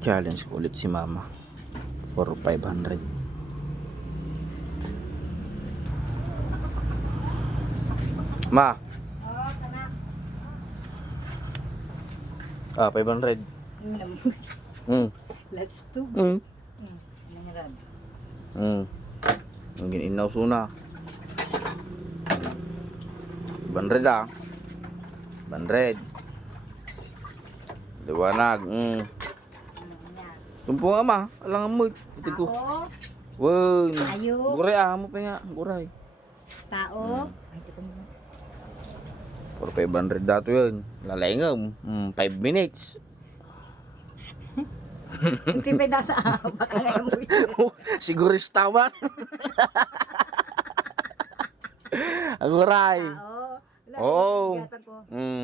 Challenge ko ulit si mama for 500. Ma. Oh, kana. 500. Let's do. Nangaran. Ang gininaw suna. 500 ah. 500. Liwanag. Tumpo nga ma. Alang mo. Ito ko. Tao. Wow. Ayo. Guray ah. Mo pa nga. Guray. Tao. Ay, kita mo. For 500 dato yun. Lalengam. 5 minutes. Hindi pa nasa baka ngayon mo yun. Siguro istawan. Aguray. Tao. Oo.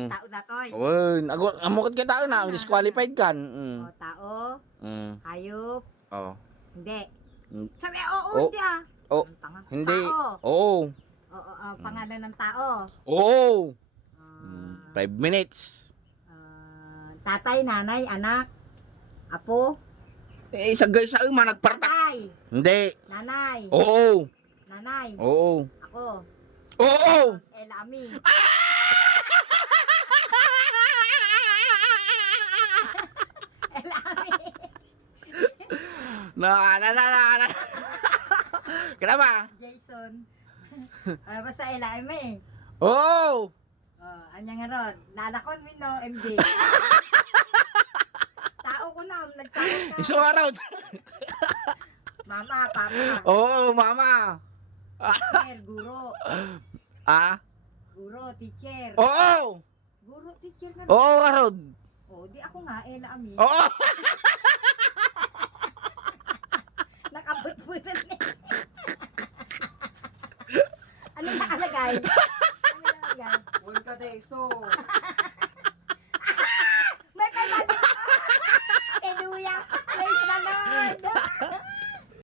Tao datoy. Wen, amukot ka tao na, disqualified kan. O, tao. Hayop. Oh. Hindi. Mm. Sabi, oo, Oh. hindi ah. Oh. Ang tanga. Hindi. Tao. Oo. Oo, pangalan ng tao. Oo. Ah, 5 minutes. tatay, nanay, anak, apo, Sagay sa uma nagparta. tatay, Hindi. nanay, Oo. nanay, Oo. ako, Oo. Elami. Elami. Na. Kenapa? Jason. Basta Elami. Oo. Anya nga ron, nanakon mo no, MJ. Tao ko na, nagsakot ka. Isang araw. Mama, papa, Oo, mama. teacher, guro. Ah? Guro, teacher. Oo. Guro, teacher na. Oo, araw. Di ako nga, Elami. Oo. Nakabut-butan na. Ano nakalagay? Ano nakalagay? Huwag ka deso.